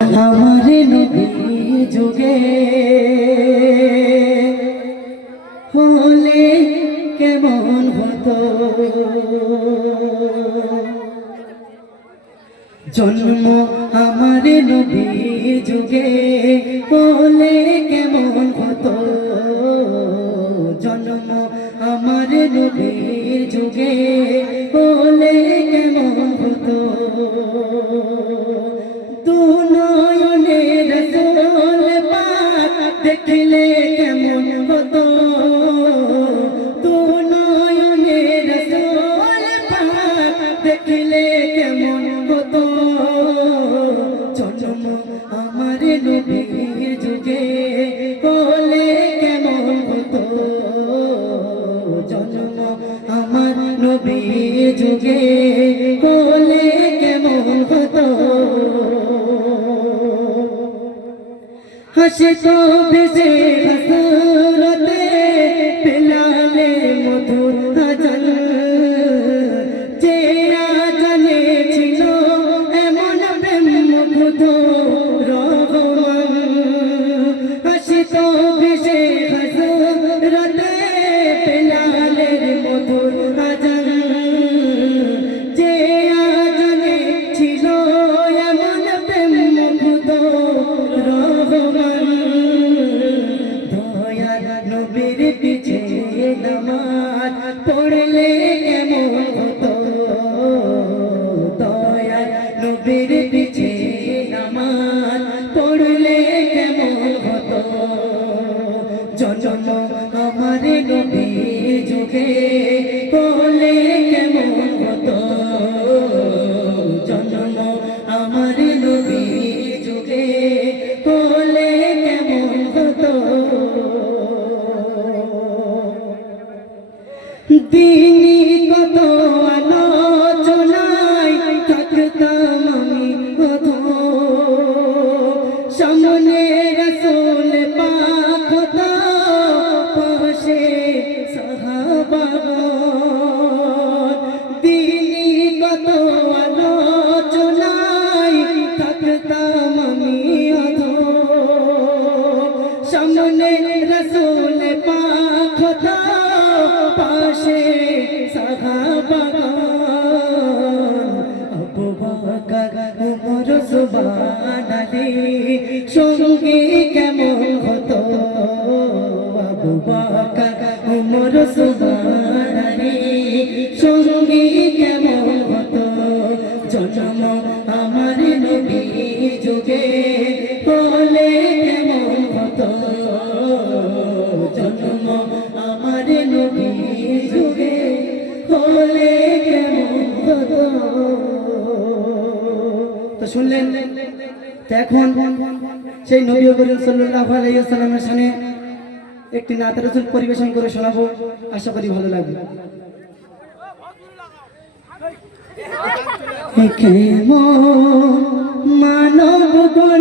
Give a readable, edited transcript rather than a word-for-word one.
আমার নবী যুগে হলে কেমন হতো, জন্ম আমার নবী যুগে হলে কেমন হতো, জন্ম আমার নবীর যুগে হলে কেমন হতো। দু নয়নে রাসূল পাক দেখলে কেমন হতো, দু নয়নে রাসূল পাক দেখলে কেমন হতো, জন্ম আমার নবীর যুগে হলে কেমন হতো, জন্ম আমার নবীর যুগে হলে কেমন হতো। হাসতো ভেসে হাসরতে বেলালে মধুর আজান, যে আজানে ছিল এমন প্রেম মুগ্ধ রহমান। হাসতো ভেসে হাসরতে বেলালের মধুর আজান, যে আজানে ছিল এমন প্রেম মুগ্ধ রহমান। দয়ার নবীর পিছে নামাজ পড়লে কেমন হতো, দয়ার নবীর পিছে নামাজ পড়লে কেমন হতো, জন্ম আমার নবীর যুগে হলে কেমন হতো, জন্ম আমার নবীর যুগে হলে কেমন হতো। দিনী কত আলোচনায় থাকতাম আমি কত, সামনে রাসূল পাক হতো, পাশে সাহাবাগণ। দিনী কত আলোচনায় থাকতাম আমি অধ, সামনে রাসূল পাক হতো, পাশে সাহাবাগণ। আবু বকর ওমর ওসমান আলী সঙ্গী কেমন হতো, আবু বকর ওমর ওসমান আলী সঙ্গী কেমন হতো, জন্ম আমার নবীর যুগে হলে কেমন হতো, জন্ম আমার নবীর যুগে হলে কেমন হতো। তো শুনলেন, তো এখন সেই নবী করিম সাল্লাল্লাহু আলাইহি ওয়াসাল্লামের সামনে একটি নাত রাসূল পরিবেশন করে শোনাবো, আশা করি ভালো লাগবে। কেমন মানব